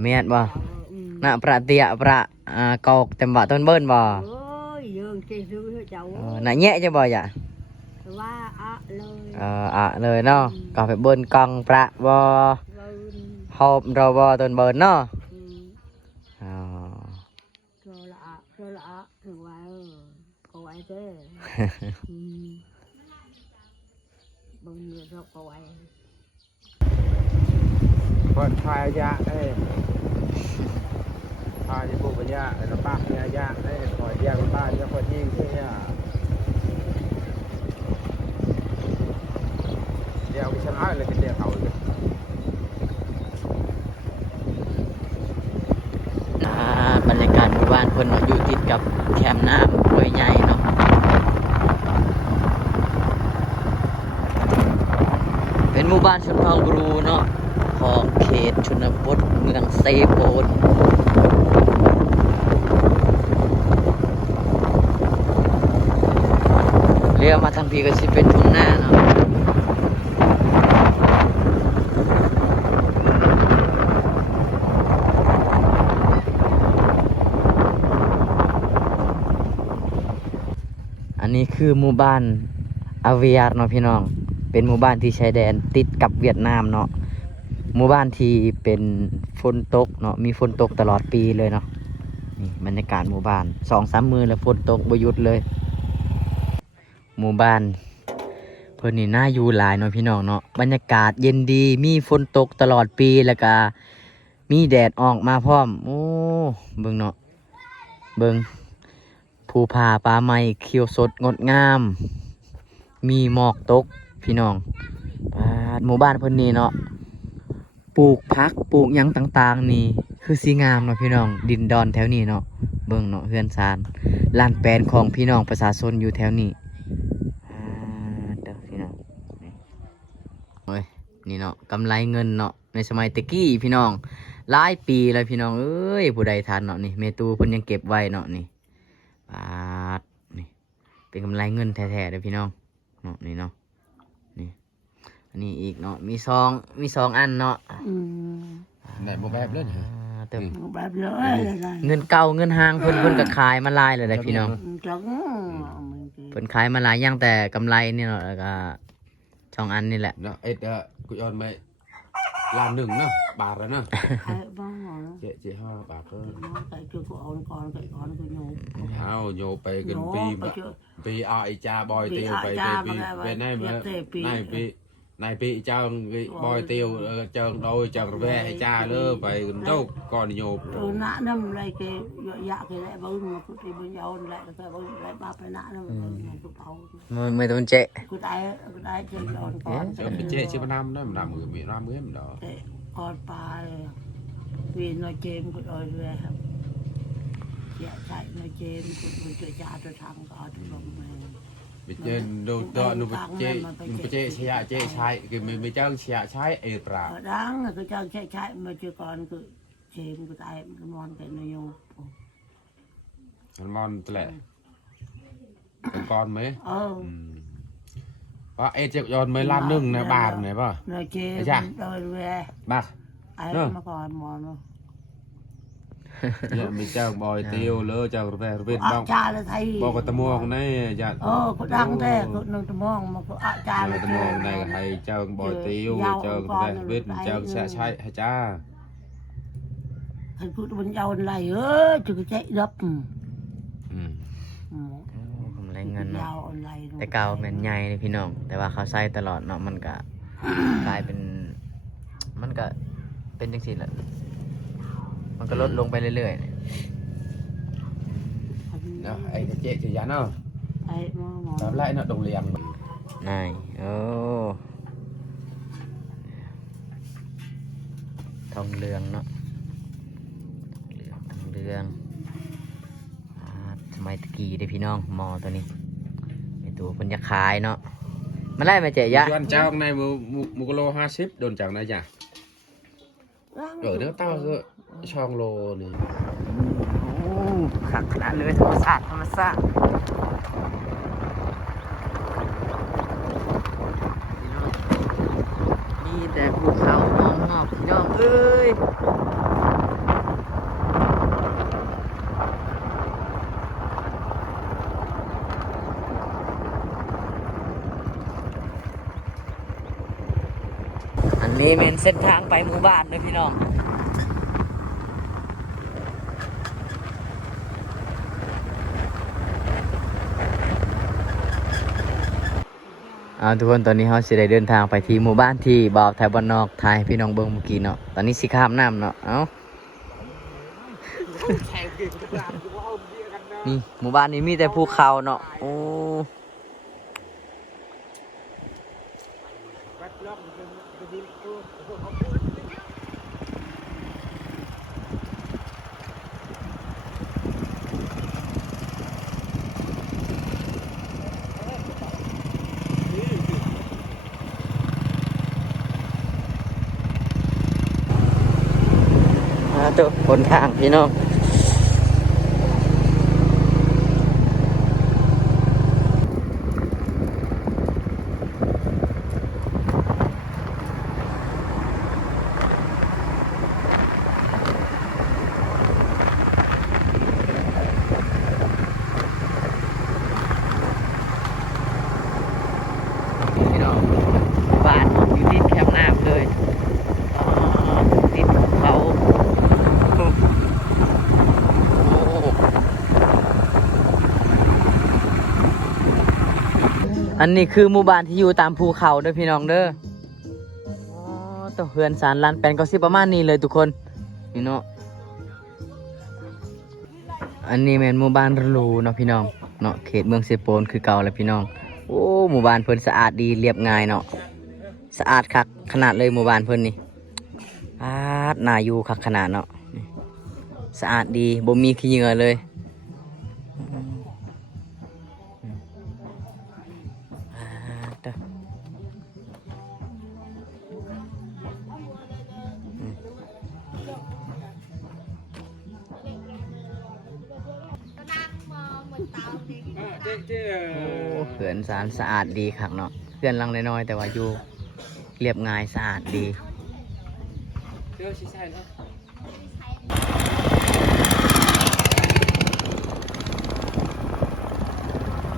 เมียนบ่น่ะประเตียประกอกเต็มบ่ต้นเบิ้นบ่น่ะแยะจังบ่จ้ะว่าเลยเนาะก็ไปเบิ้นกองประบ่หอบเราบ่ต้นเบิ้นเนาะถือว่าเอาไว้เด้อบึงเนื้อเราเอาไว้เปิดพายยะได้พายบุกยะแล้วป้าเนี่ยยะได้ขอยยะป้าเนี่ยคนยิ่งที่เนี่ยเดี๋ยวฉันอ้อยเลยกันเดี๋ยวเขาเลยบรรยากาศหมู่บ้านเพิ่นอยู่ติดกับแคมป์น้ำห้วยใหญ่เนาะเป็นหมู่บ้านชนเผ่าบรูเนาะของเขตชนบทเมืองเซโปนเรียกมาทางพี่ก็สิเป็นทุ่งนาเนาะอันนี้คือหมู่บ้านอาเวียร์เนาะพี่น้องเป็นหมู่บ้านที่ชายแดนติดกับเวียดนามเนาะหมู่บ้านที่เป็นฝนตกเนาะมีฝนตกตลอดปีเลยเนาะนี่บรรยากาศหมู่บ้าน 2-3 มื้อแล้วฝนตกบ่หยุดเลยหมู่บ้านเพิ่นนี่น่าอยู่หลายเนาะพี่น้องเนาะบรรยากาศเย็นดีมีฝนตกตลอดปีแล้วก็มีแดดออกมาพร้อมโอ้เบิ่งเนาะเบิ่งภูผาป่าไม้เขียวสดงดงามมีหมอกตกพี่น้องหมู่บ้านเพิ่นนี่เนาะปลูกผักปลูกหยังต่างๆนี่คือสีงามเนาะพี่น้องดินดอนแถวนี้เนาะเบิ่งเนาะเฮือนซานลานแปลนของพี่น้องประชาชนอยู่แถวนี้เด้อพี่น้องนี่โอ้ยนี่เนาะกำไรเงินเนาะในสมัยตะกี้พี่น้องหลายปีแล้วพี่น้องเอ้ยผู้ใดทันเนาะนี่เมตูเพิ่นยังเก็บไว้เนาะนี่นี่เป็นกำไรเงินแท้ๆเลยพี่น้องเนาะนี่เนาะนี่อันนี้อีกเนาะมีซองอันเนาะไหนโมแบบเล่นเติมแบบเยอะเงินเก่าเงินห้างเพิ่นก็ขายมาลายเลยพี่น้องเพิ่นขายมาลายย่างแต่กำไรนี่เนาะแล้วก็ช่องอันนี่แหละเนาะกูย้อนไปล้านหนึ่งเนาะบาทแล้วเนาะเจ๊5 บาทก็ไก่คือก่อนคือโยไปกันปีไอจ่าบอยเตียวไปปีเป็นได้ไหมในปีเจ้าบอยเตียวเจ้าโดยเจ้าแว่ไอจ่าเลยไปกันเจ้าก่อนโยหน้าน้ำอะไรแกยะแกแหละบ้างมาพูดที่บ้านยาวแหละแต่บ้านแหละบ้าไปหน้าน้ำทุกเอาไม่ต้องเจ๊กูได้เจ๊ย้อนก่อนเจ๊ชื่อมันน้ำมือมีน้ำมือมันดอกก่อนไปวีนอยเจมกูเอาเลยครับเจ๊ใช่นอยเจมกูเจอจ่าตัวทางก็เอาทุกลมมาbây giờ đầu đó nó bây giờ chế sai cái mình bây giờ sai ấy ra đáng là cái chân chạy mà chưa còn cứ chìm cái tay mòn cái nó nhiều mòn tệ con mấy có ấy chắc giòn mấy lan nưng này bàn nàyป่ะrồi chìm rồi về bạc ấy mà còn mòn luôn mình chờ bòi tiêu lỡ chờ về Việt Nam bò cái tôm muông này dạ có đăng thế có nông tôm muông mà có cha là tôm muông này hay chờ bòi tiêu chờ về Việt chờ sẽ sai hay cha hay cứ bên nhau này ơi chứ cái chạy đập ไรเงินเนาะแต่เก่าเป็นใหญ่เลยพี่น้องแต่ว่าเขาใส่ตลอดเนาะมันก็กลายเป็นมันก็เป็นจังซี่แหละมันก็ลดลงไปเรื่อยๆเนี่ยไอ้เจ๊จะยันเนาะตอนแรกเนาะโรงเรียนนายโอ้ทองเหลืองเนาะทองเหลืองสมัยตะกี้ได้พี่น้องมอตัวนี้ไอตัวคนจะขายเนาะมันไล่มาเจ๊ยะชวนเจ้าในมูกโล50โดนจากไหนจ้ะเดี๋ยวเต้าก็ช่องโลนี่ขักขนาดเลยธรรมศาสตร์มีแต่ภูเขามองนอกพี่น้องเอ้ย นี่เป็นเส้นทางไปหมู่บ้านเลยพี่น้องทุกคนตอนนี้เราสิได้เดินทางไปที่หมู่บ้านที่บ่าวไทยบ้านนอกไทยพี่น้องเบิ่งเมื่อกี้เนาะตอนนี้สิข้ามน้ำเนาะนี่หมู่บ้านนี้มีแต่ภูเขาเนาะโอ้ตัวบนทางพี่น้องพี่น้องบ้านอยู่ที่แคมป์น้ำเลยติดเขาอันนี้คือหมู่บ้านที่อยู่ตามภูเขาเด้อพี่น้องเด้อตัวเฮือนสารลานแปลนก็สิประมาณนี้เลยทุกคนนี่เนาะอันนี้แม่นหมู่บ้านรูเนาะพี่น้องเนาะเขตเมืองเซโปนคือเก่าแล้วพี่น้องโอ้หมู่บ้านเพิ่นสะอาดดีเรียบง่ายเนาะสะอาดคักขนาดเลยหมู่บ้านเพิ่นนี่น่าอยู่คักขนาดเนาะสะอาดดีบ่มีขี้เหงื่อเลยเขื่อนสารสะอาดดีครับเนาะเขื่อนลังน้อยๆแต่ว่าอยู่เรียบง่ายสะอาดดี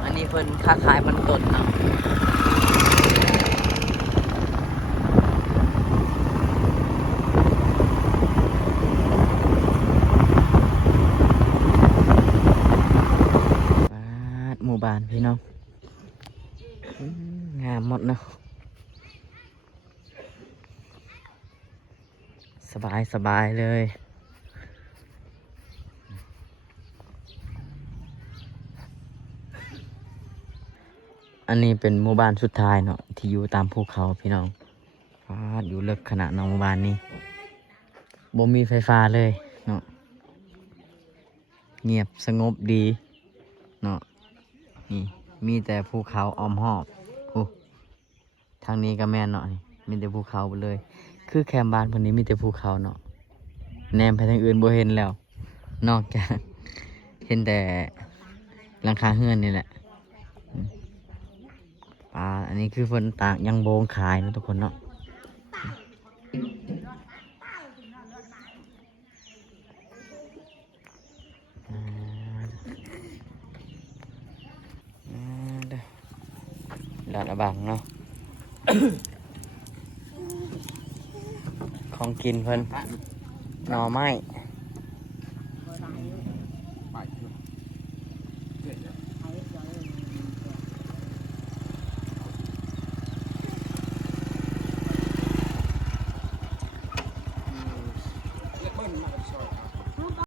อันนี้เพิ่นค้าขายมันต้นเนาะหมู่บ้านพี่น้องงามหมดเนาะสบายเลย อันนี้เป็นหมู่บ้านสุดท้ายเนาะที่อยู่ตามภูเขาพี่น้องอยู่เลิกขนาดหมู่บ้านนี้บ่มีไฟฟ้าเลยเนาะเงียบสงบดีเนาะนี่มีแต่ภูเขาอ้อมรอบทางนี้ก็แม่นเนาะนี่มีแต่ภูเขาไปเลยคือแคมป์บ้านพวกนี้มีแต่ภูเขาเนาะแนมไปทางอื่นบ่เห็นแล้วนอกจากเห็นแต่หลังคาเฮือนนี่แหละอันนี้คือฝนตากยังโบงขายนะทุกคนเนาะลาดบังเนาะ ของกินเพิ่นหน่อไม้